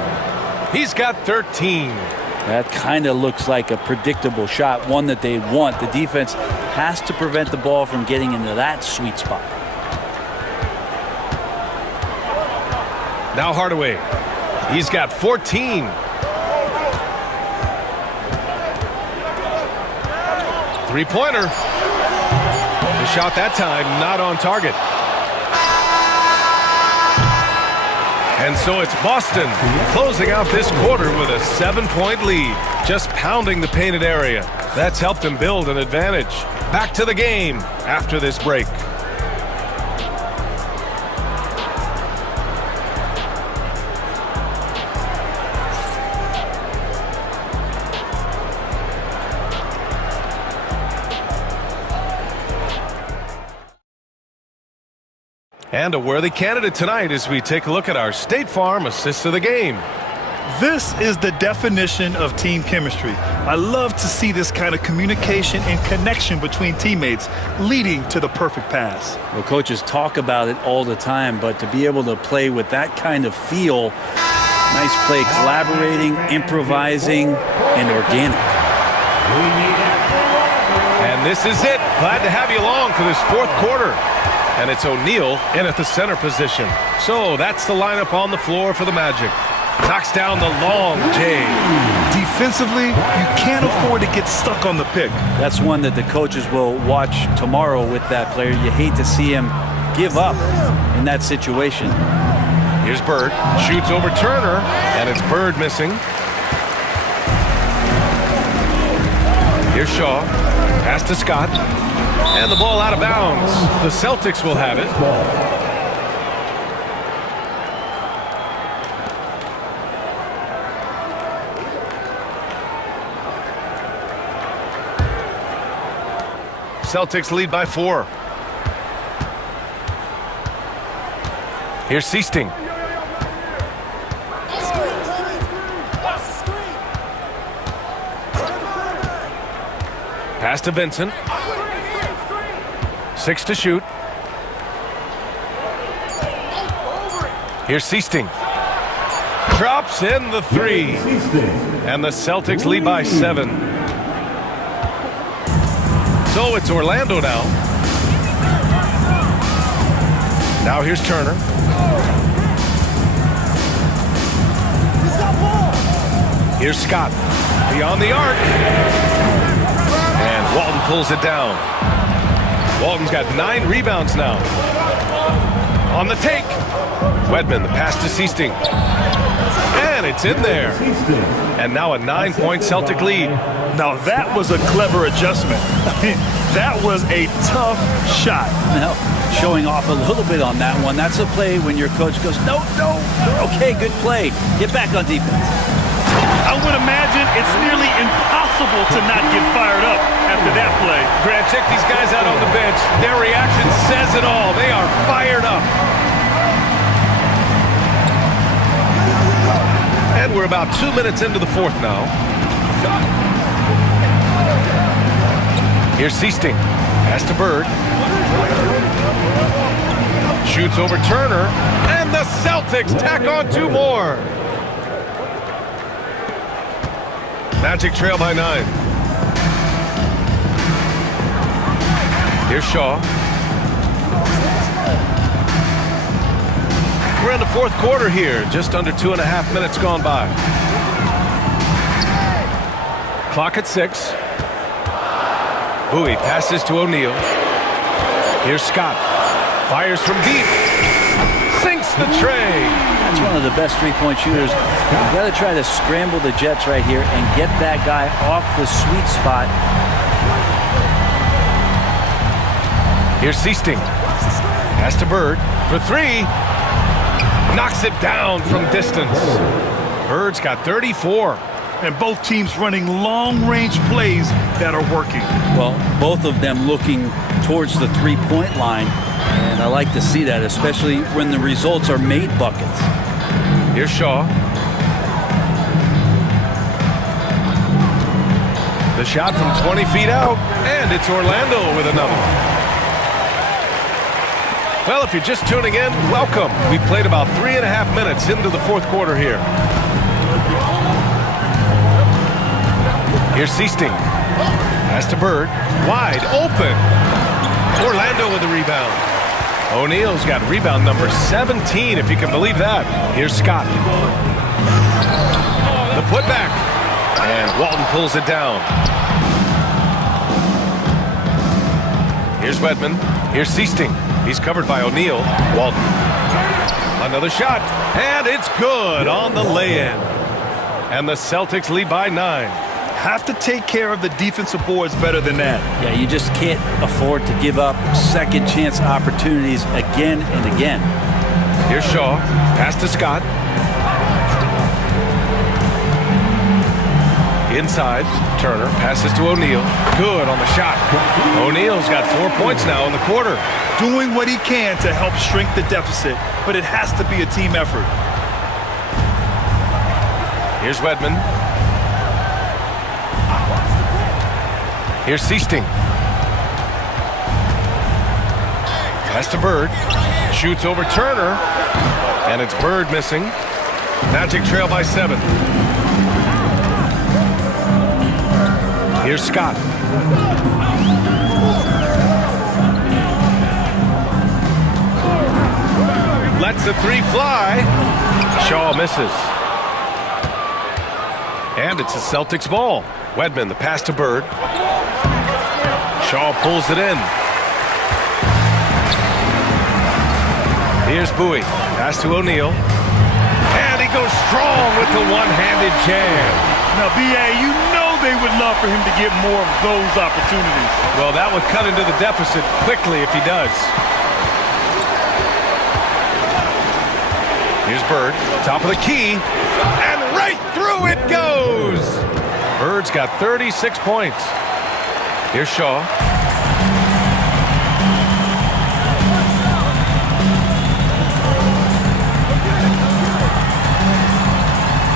He's got 13. That kind of looks like a predictable shot, one that they want. The defense has to prevent the ball from getting into that sweet spot. Now Hardaway. He's got 14. Three-pointer. The shot that time not on target. And so it's Boston closing out this quarter with a 7-point lead, just pounding the painted area. That's helped them build an advantage. Back to the game after this break. And a worthy candidate tonight as we take a look at our State Farm assists of the game. This is the definition of team chemistry. I love to see this kind of communication and connection between teammates leading to the perfect pass. Well, coaches talk about it all the time, but to be able to play with that kind of feel, nice play, collaborating, improvising, and organic. And this is it. Glad to have you along for this fourth quarter. And it's O'Neal in at the center position. So that's the lineup on the floor for the Magic. Knocks down the long J. Defensively, you can't afford to get stuck on the pick. That's one that the coaches will watch tomorrow with that player. You hate to see him give up in that situation. Here's Bird. Shoots over Turner, and it's Bird missing. Here's Shaw. Pass to Scott. And the ball out of bounds. The Celtics will have it. Celtics lead by 4. Here's Seasting. Pass to Vincent. 6 to shoot. Here's Seasting. Drops in the 3. And the Celtics lead by 7. So it's Orlando now. Now here's Turner. Here's Scott. Beyond the arc. And Walton pulls it down. Walton's got 9 rebounds now. On the take. Wedman, the pass to Seasting. And it's in there. And now a 9-point Celtic lead. Now that was a clever adjustment. That was a tough shot. Now, showing off a little bit on that one. That's a play when your coach goes, no. Okay, good play. Get back on defense. I would imagine it's nearly impossible to not get fired up after that play. Grant, check these guys out on the bench. Their reaction says it all. They are fired up. And we're about 2 minutes into the fourth now. Here's Seasting. Pass to Bird. Shoots over Turner. And the Celtics tack on 2 more. Magic trail by 9. Here's Shaw. We're in the fourth quarter here. Just under 2.5 minutes gone by. Clock at 6. Bowie passes to O'Neal. Here's Scott. Fires from deep. Sinks the tray. That's one of the best three-point shooters. You've got to try to scramble the Jets right here and get that guy off the sweet spot. Here's Seasting. Pass to Bird for 3. Knocks it down from distance. Bird's got 34. And both teams running long-range plays that are working. Well, both of them looking towards the three-point line. And I like to see that, especially when the results are made buckets. Here's Shaw. The shot from 20 feet out, and it's Orlando with another. Well, if you're just tuning in, welcome. We've played about 3.5 minutes into the fourth quarter here. Here's Seasting. Pass to Bird. Wide open. Orlando with the rebound. O'Neal's got rebound number 17, if you can believe that. Here's Scott. The putback. And Walton pulls it down. Here's Wedman. Here's Seasting. He's covered by O'Neal. Walton. Another shot. And it's good on the lay-in. And the Celtics lead by 9. Have to take care of the defensive boards better than that. Yeah, you just can't afford to give up second chance opportunities again and again. Here's Shaw. Pass to Scott. Inside, Turner passes to O'Neal. Good on the shot. O'Neal's got 4 points now in the quarter. Doing what he can to help shrink the deficit, but it has to be a team effort. Here's Wedman. Here's Seasting. Pass to Bird. Shoots over Turner. And it's Bird missing. Magic trail by 7. Here's Scott. Lets the three fly. Shaw misses. And it's a Celtics ball. Wedman, the pass to Bird. Shaw pulls it in. Here's Bowie. Pass to O'Neal. And he goes strong with the one-handed jam. Now, B.A., you know they would love for him to get more of those opportunities. Well, that would cut into the deficit quickly if he does. Here's Bird, top of the key, and right through it goes! Bird's got 36 points. Here's Shaw.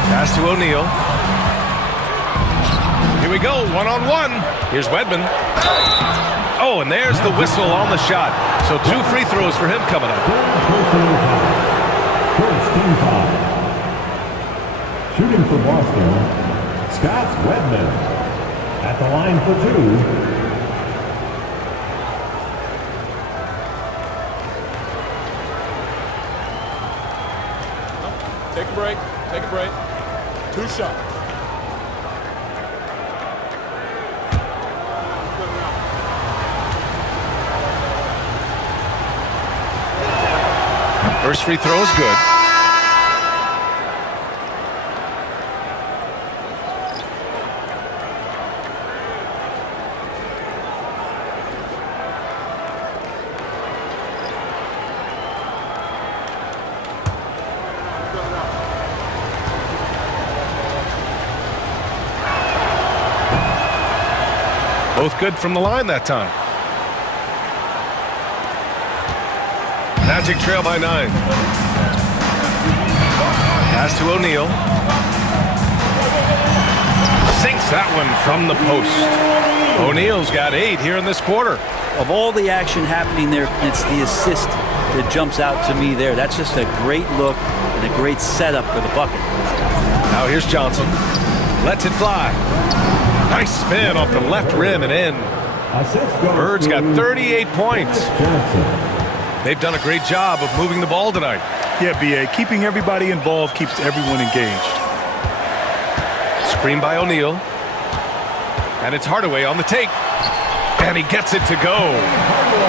Pass to O'Neal. Here we go, one-on-one. Here's Wedman. Oh, and there's the whistle on the shot. So 2 free throws for him coming up. First team foul. Shooting for Boston, Scott Wedman. At the line for 2. Take a break. Take a break. 2 shots. First free throw is good. Both good from the line that time. Magic trail by 9. Pass to O'Neal. Sinks that one from the post. O'Neal's got 8 here in this quarter. Of all the action happening there, it's the assist that jumps out to me there. That's just a great look and a great setup for the bucket. Now here's Johnson. Lets it fly. Nice spin off the left rim and in. Bird's got 38 points. They've done a great job of moving the ball tonight. Yeah, B.A., keeping everybody involved keeps everyone engaged. Screen by O'Neal. And it's Hardaway on the take. And he gets it to go.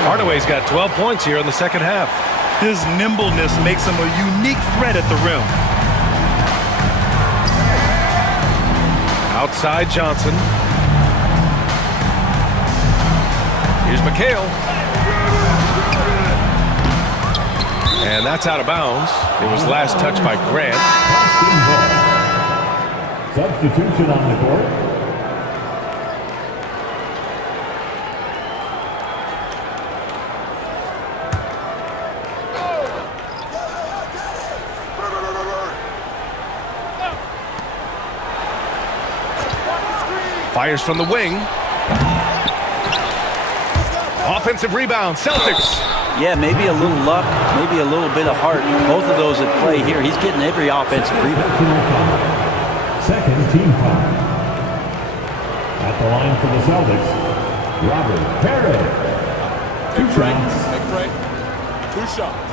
Hardaway's got 12 points here in the second half. His nimbleness makes him a unique threat at the rim. Outside Johnson. Here's McHale. And that's out of bounds. It was last touched by Grant. Substitution on the court. Fires from the wing. Offensive rebound, Celtics. Yeah, maybe a little luck, maybe a little bit of heart. Both of those at play here. He's getting every offensive rebound. Second team foul. At the line for the Celtics, Robert Parrish. 2 shots. Take a break. 2 shots.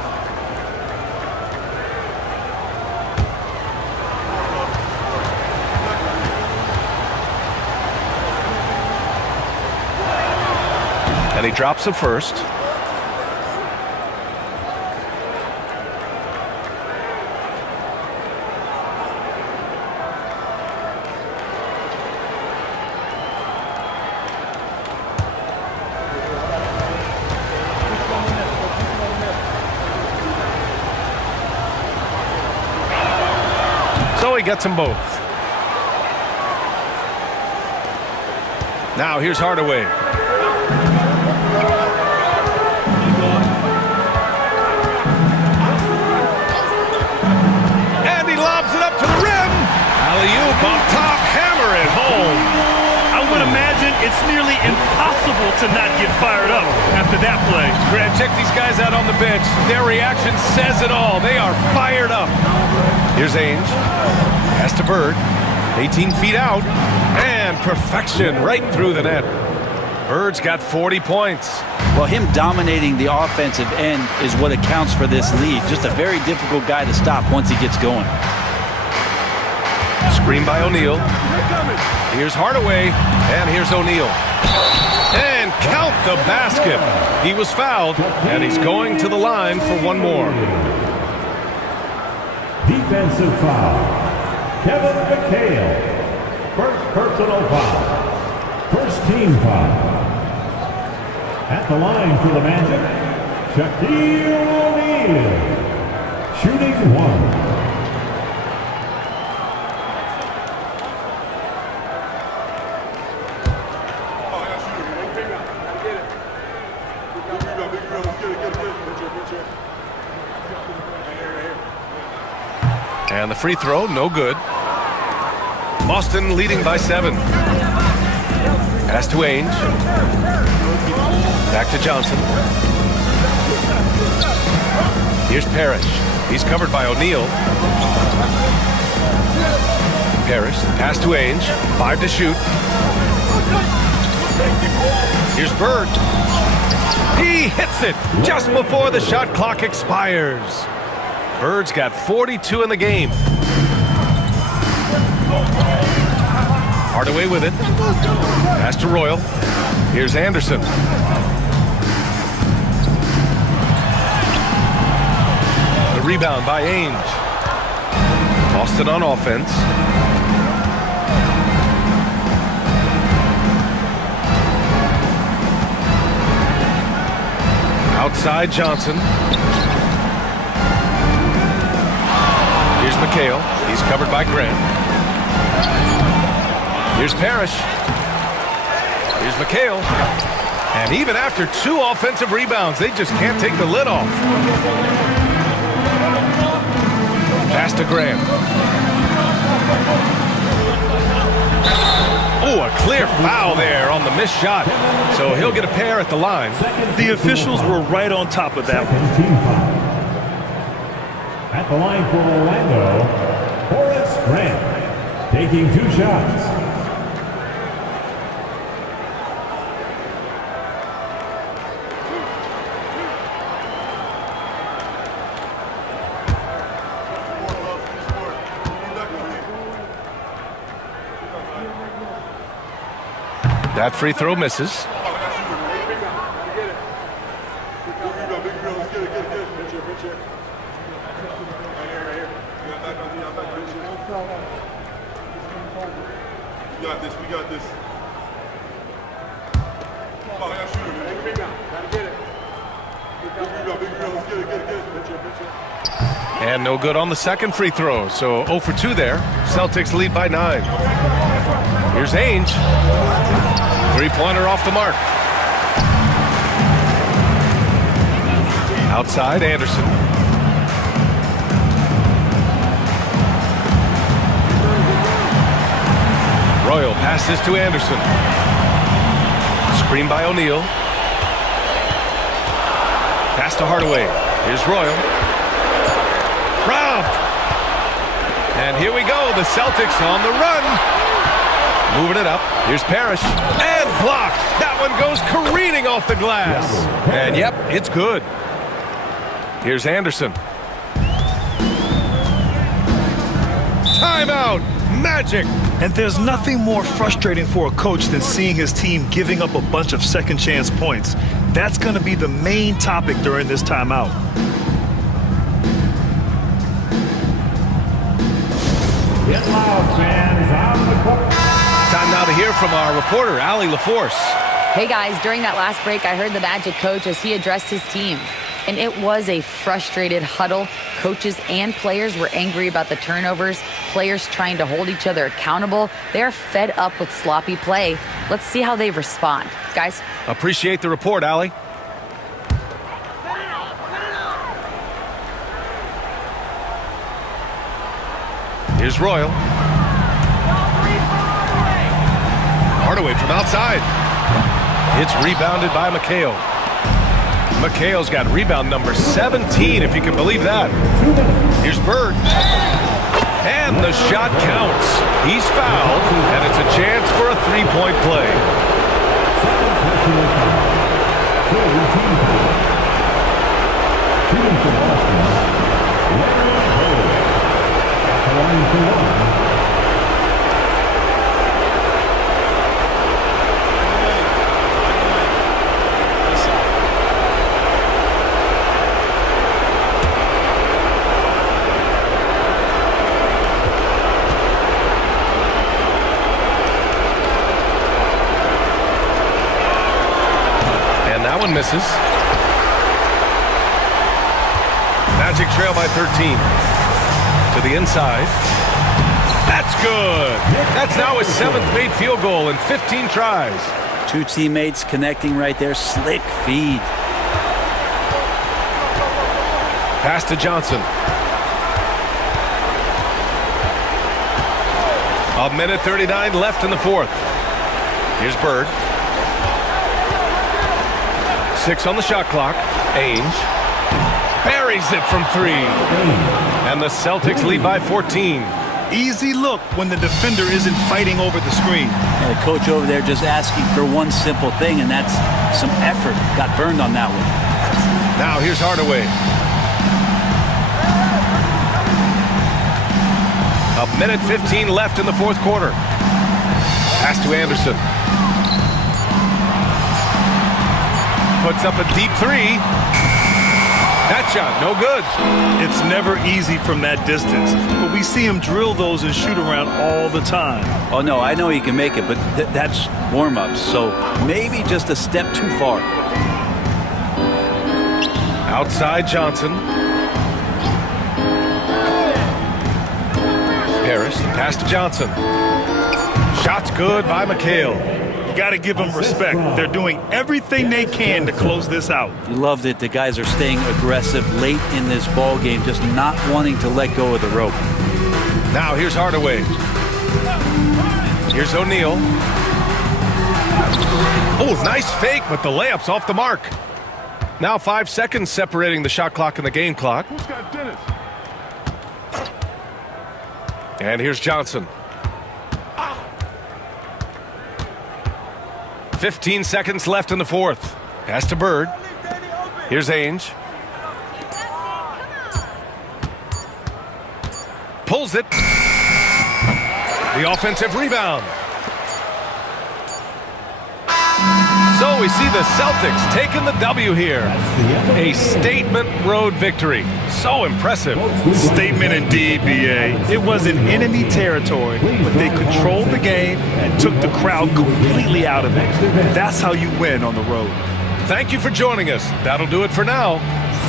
And he drops the first. So he gets them both. Now here's Hardaway. Alley-oop on top, hammer it home. I would imagine it's nearly impossible to not get fired up after that play. Grant, check these guys out on the bench. Their reaction says it all. They are fired up. Here's Ainge. Pass to Bird. 18 feet out. And perfection right through the net. Bird's got 40 points. Well, him dominating the offensive end is what accounts for this lead. Just a very difficult guy to stop once he gets going. Screen by O'Neal. Here's Hardaway, and here's O'Neal. And count the basket. He was fouled, and he's going to the line for one more. Defensive foul. Kevin McHale. First personal foul. First team foul. At the line for the Magic, Shaquille O'Neal. Shooting 1. And the free throw, no good. Boston leading by 7. Pass to Ainge. Back to Johnson. Here's Parrish. He's covered by O'Neal. Parrish, pass to Ainge. 5 to shoot. Here's Bird. He hits it just before the shot clock expires. Bird's got 42 in the game. Hardaway with it. Pass to Royal. Here's Anderson. The rebound by Ainge. Boston on offense. Outside Johnson. Here's McHale. He's covered by Grant. Here's Parrish. Here's McHale. And even after 2 offensive rebounds, they just can't take the lid off. Pass to Grant. Oh, a clear foul there on the missed shot. So he'll get a pair at the line. The officials were right on top of that one. At the line for Orlando, Horace Grant, taking 2 shots. That free throw misses. We got this. And no good on the second free throw. So 0 for 2 there. Celtics lead by 9. Here's Ainge. 3-pointer off the mark. Outside Anderson. Royal passes to Anderson. Screen by O'Neal. to Hardaway. Here's Royal. Robbed. And here we go. The Celtics on the run. Moving it up. Here's Parrish. And blocked. That one goes careening off the glass. And yep, it's good. Here's Anderson. Timeout. Magic. And there's nothing more frustrating for a coach than seeing his team giving up a bunch of second chance points. That's going to be the main topic during this timeout. Get loud, fans, on the court. Time now to hear from our reporter, Allie LaForce. Hey guys, during that last break, I heard the Magic coach as he addressed his team. And it was a frustrated huddle. Coaches and players were angry about the turnovers. Players trying to hold each other accountable. They're fed up with sloppy play. Let's see how they respond. Guys? Appreciate the report, Allie. Here's Royal. Hardaway from outside. It's rebounded by McHale. McHale's got rebound number 17, if you can believe that. Here's Bird. And the shot counts. He's fouled, and it's a chance for a three-point play. Misses. Magic trail by 13. To the inside. That's good. That's now his 7th made field goal in 15 tries. Two teammates connecting right there. Slick feed. Pass to Johnson. A minute 39 left in the fourth. Here's Bird. 6 on the shot clock. Ainge buries it from 3. And the Celtics lead by 14. Easy look when the defender isn't fighting over the screen. The coach over there just asking for one simple thing, and that's some effort. Got burned on that one. Now here's Hardaway. A minute 15 left in the fourth quarter. Pass to Anderson. Puts up a deep 3. That shot, no good. It's never easy from that distance, but we see him drill those and shoot around all the time. Oh, no, I know he can make it, but that's warm-ups, so maybe just a step too far. Outside Johnson. Parrish, pass to Johnson. Shot's good by McHale. Got to give them respect. They're doing everything they can to close this out. You loved it. The guys are staying aggressive late in this ball game, just not wanting to let go of the rope. Now here's Hardaway. Here's O'Neal. Oh, nice fake, but the layup's off the mark. Now 5 seconds separating the shot clock and the game clock. And here's Johnson. 15 seconds left in the fourth. Pass to Bird. Here's Ainge. Pulls it. The offensive rebound. So we see the Celtics taking the W here. A statement road victory. So impressive. Statement indeed, BA. It was in enemy territory, but they controlled the game and took the crowd completely out of it. That's how you win on the road. Thank you for joining us. That'll do it for now.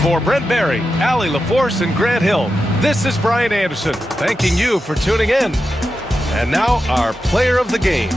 For Brent Barry, Allie LaForce, and Grant Hill, this is Brian Anderson, thanking you for tuning in. And now our player of the game.